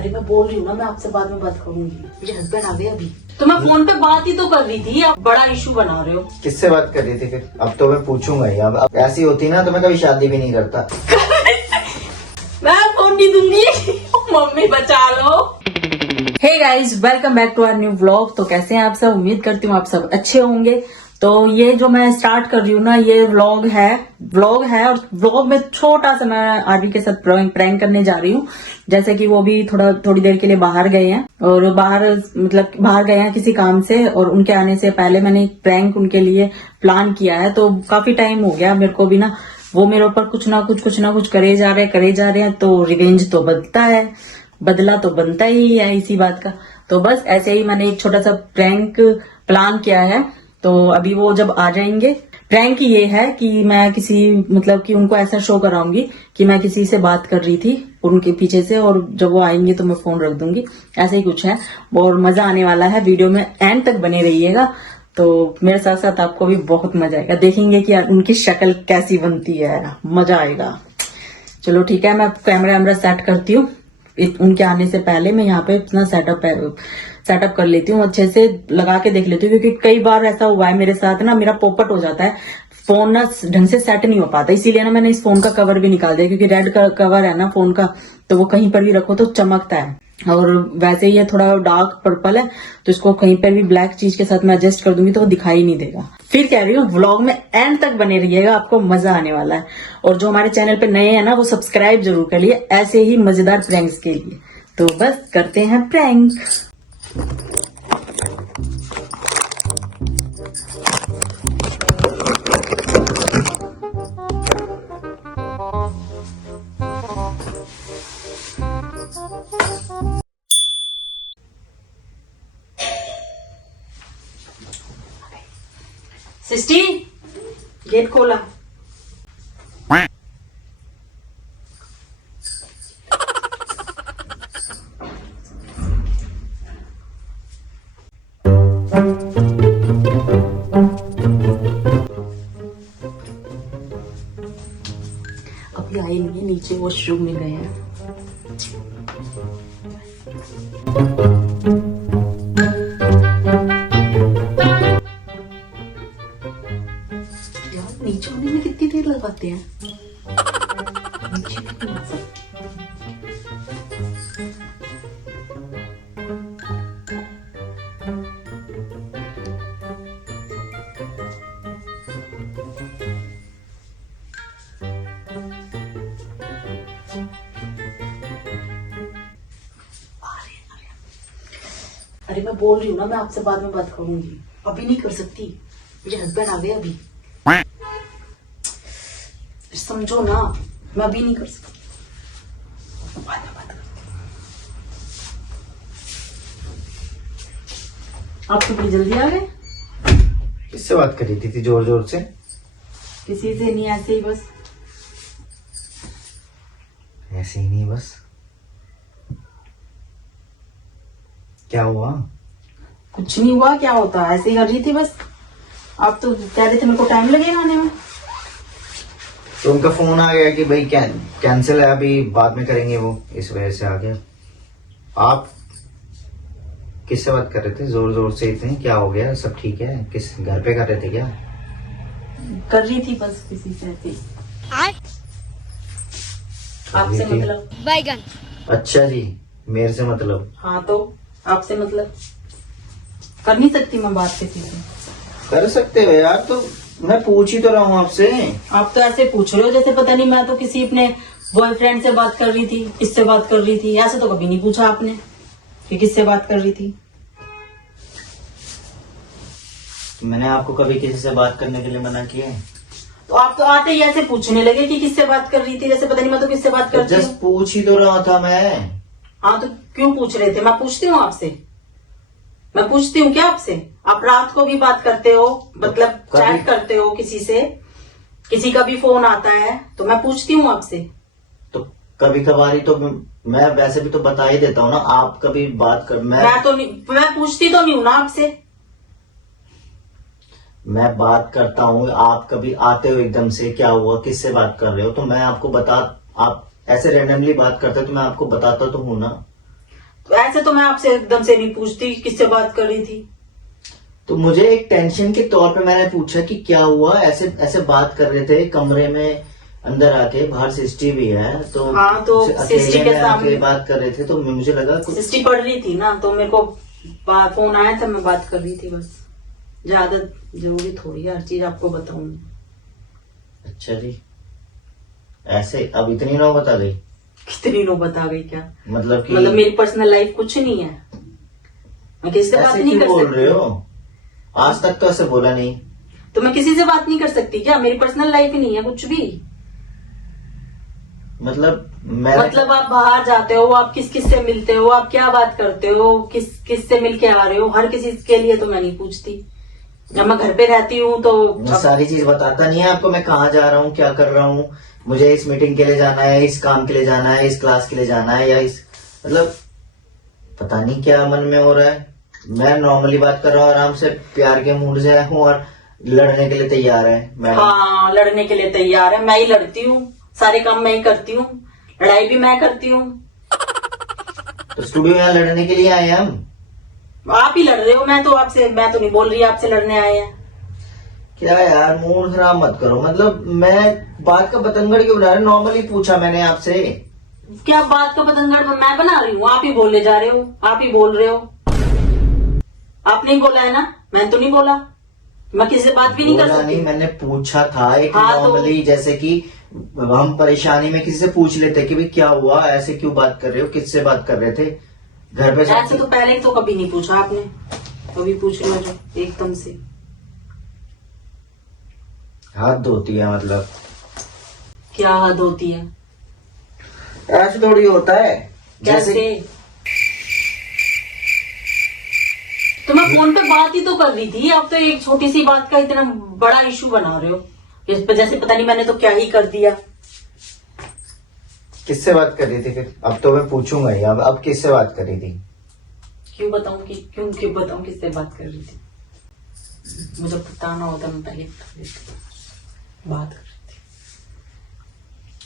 अरे मैं बोल रही हूँ ना, मैं आपसे बाद में बात करूंगी। मेरे हस्बैंड आ गए अभी, तो मैं फोन पे बात ही तो कर रही थी। आप बड़ा इशू बना रहे हो। किससे बात कर रही थी फिर? अब तो मैं पूछूंगा ही। अब ऐसी होती ना तो मैं कभी शादी भी नहीं करता। मैं फोन नहीं दूंगी। मम्मी बचा लो। Hey guys, welcome back to our new vlog. तो कैसे हैं आप सब? उम्मीद करती हूँ आप सब अच्छे होंगे। तो ये जो मैं स्टार्ट कर रही हूँ ना, ये व्लॉग है और व्लॉग में छोटा सा मैं आरवी के साथ प्रैंक करने जा रही हूँ। जैसे कि वो भी थोड़ी देर के लिए बाहर गए हैं, और बाहर गए हैं किसी काम से, और उनके आने से पहले मैंने एक प्रैंक उनके लिए प्लान किया है। तो काफी टाइम हो गया मेरे को भी ना, वो मेरे ऊपर कुछ ना कुछ करे जा रहे हैं। तो रिवेंज तो बनता है, बदला तो बनता ही है इसी बात का। तो बस ऐसे ही मैंने एक छोटा सा प्रैंक प्लान किया है। तो अभी वो जब आ जाएंगे, प्रैंक ये है कि मैं कि उनको ऐसा शो कराऊंगी कि मैं किसी से बात कर रही थी उनके पीछे से, और जब वो आएंगे तो मैं फोन रख दूंगी। ऐसे ही कुछ है और मजा आने वाला है। वीडियो में एंड तक बने रहिएगा। तो मेरे साथ साथ आपको भी बहुत मजा आएगा, देखेंगे कि उनकी शक्ल कैसी बनती है, मजा आएगा। चलो ठीक है, मैं कैमरा सेट करती हूँ। उनके आने से पहले मैं यहाँ पे इतना सेटअप कर लेती हूँ, अच्छे से लगा के देख लेती हूँ, क्योंकि कई बार ऐसा हुआ है मेरे साथ ना, मेरा पोपट हो जाता है, फोन ना ढंग से सेट नहीं हो पाता। इसीलिए ना मैंने इस फोन का कवर भी निकाल दिया, क्योंकि रेड कवर है ना फोन का, तो वो कहीं पर भी रखो तो चमकता है। और वैसे ही ये थोड़ा डार्क पर्पल है, तो इसको कहीं पर भी ब्लैक चीज के साथ मैं एडजस्ट कर दूंगी तो वो दिखाई नहीं देगा। फिर कह रही हूँ, व्लॉग में एंड तक बने रहिएगा, आपको मजा आने वाला है। और जो हमारे चैनल पे नए हैं ना, वो सब्सक्राइब जरूर करिए ऐसे ही मजेदार प्रैंक्स के लिए। तो बस करते हैं प्रैंक। सिस्टी, गेट खोला। अभी आए नहीं, नीचे वॉशरूम में गए हैं। यार नीचे होने में कितनी देर लगाते हैं? नीचे भी नहीं आ सकते। अरे मैं बोल रही हूँ ना, मैं आपसे बाद में बात करूंगी, अभी नहीं कर सकती। मेरे हस्बैंड आ गए अभी, समझो ना, मैं अभी नहीं कर सकती, बाद में बात करती हूँ। आप तो बड़ी जल्दी आ गए। किससे बात कर रही थी जोर जोर से? किसी से नहीं, ऐसे ही बस। ऐसे ही नहीं बस? क्या हुआ? कुछ नहीं हुआ, क्या होता है, ऐसे ही कर रही थी बस। आप तो कह रहे थे मेरे को टाइम लगेगा आने में। तो उनका फोन आ गया कि भाई कैंसिल है, अभी बाद में करेंगे, वो इस वजह से आ गया। आप किससे बात कर रहे थे जोर जोर से इतनी? क्या हो गया? सब ठीक है? किस घर पे कर रहे थे क्या? कर रही थी बस किसी से ऐसे ही। आपसे मतलब? बैगन। अच्छा जी, मेरे से मतलब? हाँ, तो आपसे मतलब कर नहीं सकती मैं बात किसी से? कर सकते हो यार, तो मैं पूछ ही तो रहा हूँ आपसे। आप तो ऐसे पूछ रहे हो जैसे पता नहीं मैं तो किसी अपने बॉयफ्रेंड से बात कर रही थी, किससे बात कर रही थी। ऐसे तो कभी नहीं पूछा आपने कि किससे बात कर रही थी। मैंने आपको कभी किसी से बात करने के लिए मना किया है? तो आप तो आते ही ऐसे पूछने लगे कि किससे बात कर रही थी, जैसे पता नहीं मैं तो किससे बात करती हूँ। जस्ट पूछ ही तो रहा था मैं। हाँ, तो क्यों पूछ रहे थे? मैं पूछती हूँ आपसे, मैं पूछती हूँ क्या आपसे? आप रात को भी बात करते हो, मतलब चैट करते हो किसी से, किसी का भी फोन आता है तो मैं पूछती हूँ आपसे। तो कभी कभारी तो मैं वैसे भी तो बता ही देता हूँ ना। आप कभी बात कर, मैं पूछती तो नहीं हूँ ना आपसे। मैं बात करता हूँ, आप कभी आते हो एकदम से, क्या हुआ, किससे बात कर रहे हो, तो मैं आपको आप ऐसे रैंडमली बात करते तो मैं आपको बताता तो हूँ ना। ऐसे तो मैं आपसे एकदम से नहीं पूछती किससे बात कर रही थी। तो मुझे एक टेंशन के तौर पे मैंने पूछा कि क्या हुआ, ऐसे ऐसे बात कर रहे थे कमरे में अंदर आके, बाहर सिस्टी भी है तो हाँ, तो अकेले सिस्टी के में आके सामने बात कर रहे थे, तो मुझे लगा कुछ। सिस्टी पढ़ रही थी ना, तो मेरे को फोन आया था, मैं बात कर रही थी बस। ज्यादा जरूरी थोड़ी है हर चीज आपको बताऊं। अच्छा जी, ऐसे अब इतनी नौ बता गई? कितनी नौबत आ गई क्या? मतलब कि मतलब मेरी पर्सनल लाइफ कुछ नहीं है, मैं किसी से बात ऐसे नहीं क्यों कर बोल सकती। रहे हो? आज तक तो ऐसे बोला नहीं। तो मैं किसी से बात नहीं कर सकती क्या? मेरी पर्सनल लाइफ ही नहीं है कुछ भी। मतलब आप बाहर जाते हो, आप किस किस से मिलते हो, आप क्या बात करते हो, किस से मिल के आ रहे हो, हर किसी के लिए तो मैं नहीं पूछती। जब मैं घर पे रहती हूँ तो मैं सारी चीज बताता नहीं है आपको, मैं कहाँ जा रहा हूँ, क्या कर रहा हूँ, मुझे इस मीटिंग के लिए जाना है, इस काम के लिए जाना है, इस क्लास के लिए जाना है, या इस मतलब पता नहीं क्या मन में हो रहा है। मैं नॉर्मली बात कर रहा हूँ, आराम से प्यार के मूड से हूँ और लड़ने के लिए तैयार है मैडम। हाँ, लड़ने के लिए तैयार है। मैं ही लड़ती हूँ, सारे काम मैं ही करती हूँ, लड़ाई भी मैं करती हूँ। तो स्टूडियो यहाँ लड़ने के लिए आए हैं हम। आप ही लड़ रहे हो, मैं तो नहीं बोल रही आपसे लड़ने आए हैं। क्या यार, मूड खराब मत करो। मतलब मैं बात का बतंगड़ क्यों बना रहा? नॉर्मली पूछा मैंने आपसे। क्या बात का पतंगड़ मैं बना रही हूँ? आप ही बोलने जा रहे हो, आप ही बोल रहे हो। आपने ही बोला है ना, मैं तो नहीं बोला। मैं किसी से बात भी नहीं कर बोला सकती। नहीं, मैंने पूछा था एक हाँ, तो- नॉर्मली, जैसे कि हम परेशानी में किसी से पूछ लेते कि भाई क्या हुआ, ऐसे क्यों बात कर रहे हो, किससे बात कर रहे थे घर पे ऐसे तो पहले तो कभी नहीं पूछा आपने, कभी पूछ लिया जो एकदम से। हाथ धोती है मतलब? क्या हद होती है? ऐसे थोड़ी होता है। कैसे? तो मैं फोन पे बात ही तो कर रही थी, अब तो एक छोटी सी बात का इतना बड़ा इशू बना रहे हो। इस पे जैसे पता नहीं मैंने तो क्या ही कर दिया। किससे बात कर रही थी फिर? अब तो मैं पूछूंगा ही। अब किससे बात कर रही थी? क्यों बताऊं किससे बात कर रही थी? मुझे बताना होता मैं पहले बता देती। बात कर रही थी।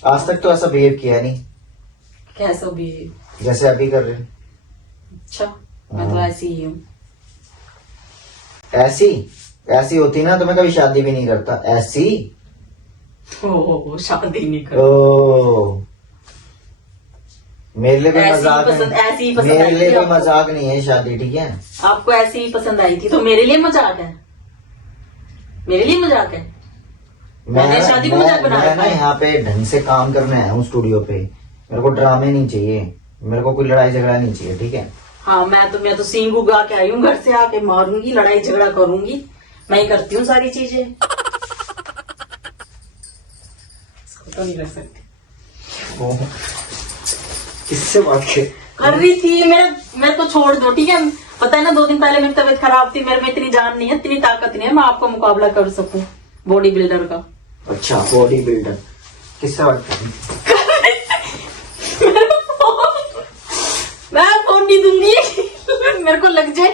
आज तक तो ऐसा बिहेव किया नहीं कैसा भी? जैसे अभी कर रहे। अच्छा, मैं तो ऐसी ही हूँ। ऐसी होती ना तो मैं कभी शादी भी नहीं करता। ऐसी ओ, शादी नहीं कर। ओ, मेरे लिए कोई मजाक ऐसी ही पसंद मेरे आई लिए थी कोई आपको। मजाक नहीं है शादी, ठीक है? आपको ऐसी ही पसंद आई थी तो मेरे लिए मजाक है? मेरे लिए मजाक है? मैंने शादी को मजाक बना मैं रखा ना है। यहाँ पे ढंग से काम करने आया हूँ स्टूडियो पे। मेरे को ड्रामे नहीं चाहिए, मेरे को कोई लड़ाई झगड़ा नहीं चाहिए, ठीक है? हाँ, मैं तो सींग उगा के आई हूँ, घर से आके मारूंगी, लड़ाई झगड़ा करूंगी, मैं ही करती हूँ सारी चीजें। इसको तो नहीं रख सकती। किससे बात कर रही थी, मेरे को छोड़ दो, ठीक है? पता है ना, 2 दिन पहले मेरी तबीयत खराब थी, मेरे में इतनी जान नहीं है, इतनी ताकत नहीं है मैं आपको मुकाबला कर सकूं बॉडी बिल्डर का। अच्छा, बॉडी बिल्डर। किससे बात कर रही? मैं फोन नहीं दूंगी। मेरे को लग जाए।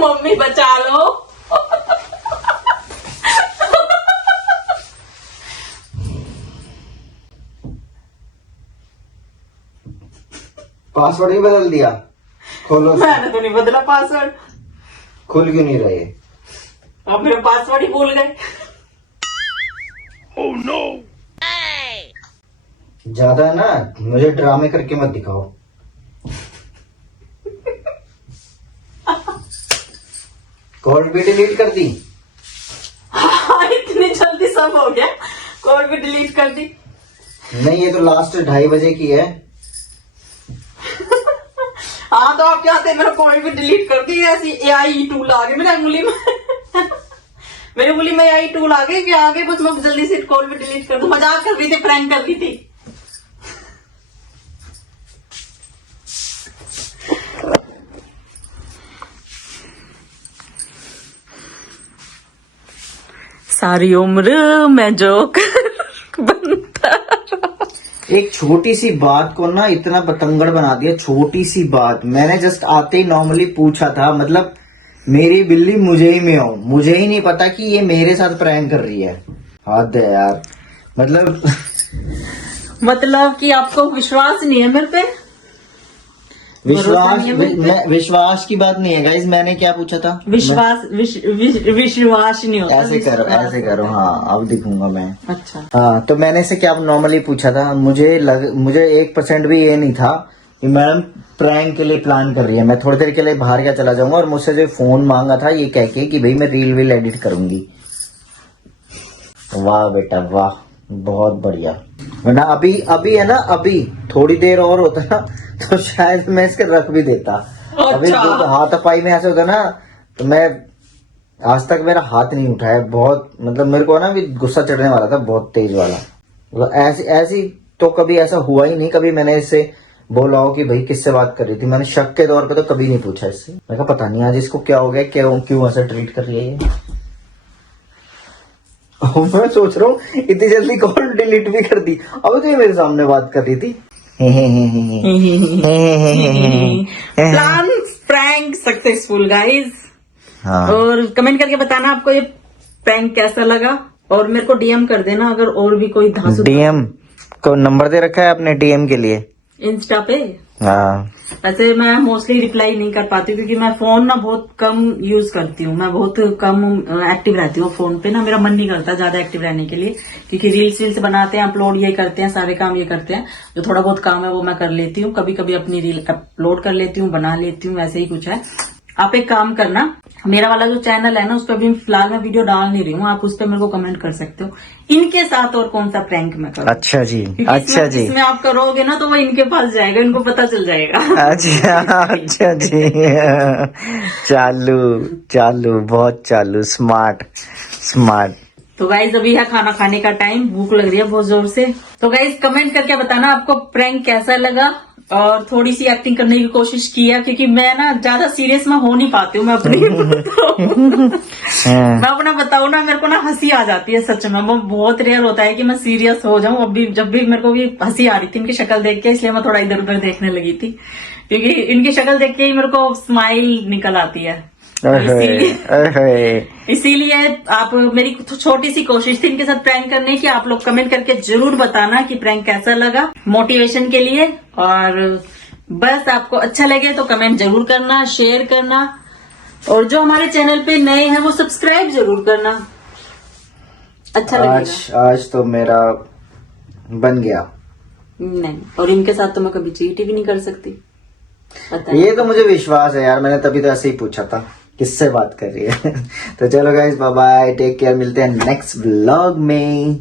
मम्मी बचा लो। पासवर्ड ही बदल दिया? खोलो। मैंने तो नहीं बदला पासवर्ड। खुल क्यों नहीं रहे? आप मेरा पासवर्ड ही भूल गए। Oh no! ज्यादा ना मुझे ड्रामे करके मत दिखाओ। कॉल भी डिलीट कर दी? हाँ, इतनी जल्दी सब हो गया, कॉल भी डिलीट कर दी। नहीं, ये तो लास्ट 2:30 बजे की है। हाँ, तो आप क्या थे, मेरा कॉल भी डिलीट कर दी। ऐसी AI टूल आ गए मेरे उंगली में। मेरी उंगली में AI टूल आ गए कि आगे बस मैं जल्दी से कॉल भी डिलीट कर दूं। मजाक कर रही थी, प्रैंक कर रही थी। सारी उम्र मैं जोकर बनता। एक छोटी सी बात को ना इतना बतंगड़ बना दिया। छोटी सी बात, मैंने जस्ट आते ही नॉर्मली पूछा था। मतलब मेरी बिल्ली मुझे ही में हो, मुझे ही नहीं पता कि ये मेरे साथ प्रैंक कर रही है। हद है यार। मतलब कि आपको विश्वास नहीं है मेरे पे? विश्वास नहीं है मुझ पे। विश्वास की बात नहीं है गाइज, मैंने क्या पूछा था? विश्वास विश्वास नहीं होता। ऐसे करो, ऐसे करो, हाँ अब दिखूंगा मैं। अच्छा। हाँ तो मैंने इसे क्या नॉर्मली पूछा था, मुझे 1% भी ये नहीं था कि मैडम प्रैंक के लिए प्लान कर रही है। मैं थोड़ी देर के लिए बाहर क्या चला जाऊंगा और मुझसे जो फोन मांगा था ये कह के कि भाई मैं रील वील एडिट करूंगी। वाह बेटा वाह, बहुत बढ़िया। वरना अभी है ना, अभी थोड़ी देर और होता ना तो शायद मैं इसके रख भी देता। अभी अच्छा। हाथापाई में ऐसे होता ना तो मैं आज तक मेरा हाथ नहीं उठाया। बहुत मतलब मेरे को ना भी गुस्सा चढ़ने वाला था, बहुत तेज वाला। मतलब ऐसी तो कभी ऐसा हुआ ही नहीं। कभी मैंने इससे बोला हो कि भाई किससे बात कर रही थी, मैंने शक के तौर पे तो कभी नहीं पूछा इससे। मैं कहा पता नहीं आज इसको क्या हो गया, क्यों ऐसा ट्रीट कर रही है ये। मैं सोच रहा हूँ इतनी जल्दी कॉल डिलीट भी कर दी। अभी तो ये मेरे सामने बात कर रही थी। Plan prank successful guys. हाँ और कमेंट करके बताना आपको ये प्रैंक कैसा लगा, और मेरे को डीएम कर देना अगर और भी कोई धांसू। डीएम को नंबर दे रखा है आपने डीएम के लिए? इंस्टा पे। हाँ वैसे मैं मोस्टली रिप्लाई नहीं कर पाती क्योंकि मैं फोन ना बहुत कम यूज करती हूँ। मैं बहुत कम एक्टिव रहती हूँ फोन पे ना। मेरा मन नहीं करता ज्यादा एक्टिव रहने के लिए, क्योंकि रील्स बनाते हैं, अपलोड ये करते हैं, सारे काम ये करते हैं। जो थोड़ा बहुत काम है वो मैं कर लेती हूँ। कभी कभी अपनी रील अपलोड कर लेती हूँ, बना लेती हूँ, ऐसे ही कुछ है। आप एक काम करना, मेरा वाला जो चैनल है ना उस पर अभी फिलहाल मैं वीडियो डाल नहीं रही हूँ। आप उस पर मेरे को कमेंट कर सकते हो इनके साथ और कौन सा प्रैंक मैं करूँ। अच्छा जी, क्योंकि अच्छा जी, इसमें आप करोगे ना तो वो इनके पास जाएगा, इनको पता चल जाएगा। अच्छा अच्छा जी। चालू चालू, बहुत चालू, स्मार्ट स्मार्ट। तो गाइज अभी है खाना खाने का टाइम, भूख लग रही है बहुत जोर से। तो गाइज कमेंट करके बताना आपको प्रैंक कैसा लगा। और थोड़ी सी एक्टिंग करने की कोशिश की है क्योंकि मैं ना ज्यादा सीरियस में हो नहीं पाती हूँ। मैं अपनी मैं अपना बताऊँ ना, मेरे को ना हंसी आ जाती है सच में। वो बहुत रेयर होता है कि मैं सीरियस हो जाऊं। अभी जब भी मेरे को भी हंसी आ रही थी इनकी शक्ल देख के, इसलिए मैं थोड़ा इधर उधर देखने लगी थी, क्योंकि इनकी शक्ल देख के ही मेरे को स्माइल निकल आती है। इसीलिए आप, मेरी छोटी सी कोशिश थी इनके साथ प्रैंक करने की। आप लोग कमेंट करके जरूर बताना कि प्रैंक कैसा लगा, मोटिवेशन के लिए। और बस आपको अच्छा लगे तो कमेंट जरूर करना, शेयर करना, और जो हमारे चैनल पे नए हैं वो सब्सक्राइब जरूर करना। अच्छा लगेगा। आज तो मेरा बन गया। नहीं, और इनके साथ तो मैं कभी चीट भी नहीं कर सकती, पता है। ये तो मुझे विश्वास है यार, मैंने तभी तो ऐसे ही पूछा था किससे बात कर रही है। तो चलो guys, bye bye, take care, मिलते हैं नेक्स्ट व्लॉग में।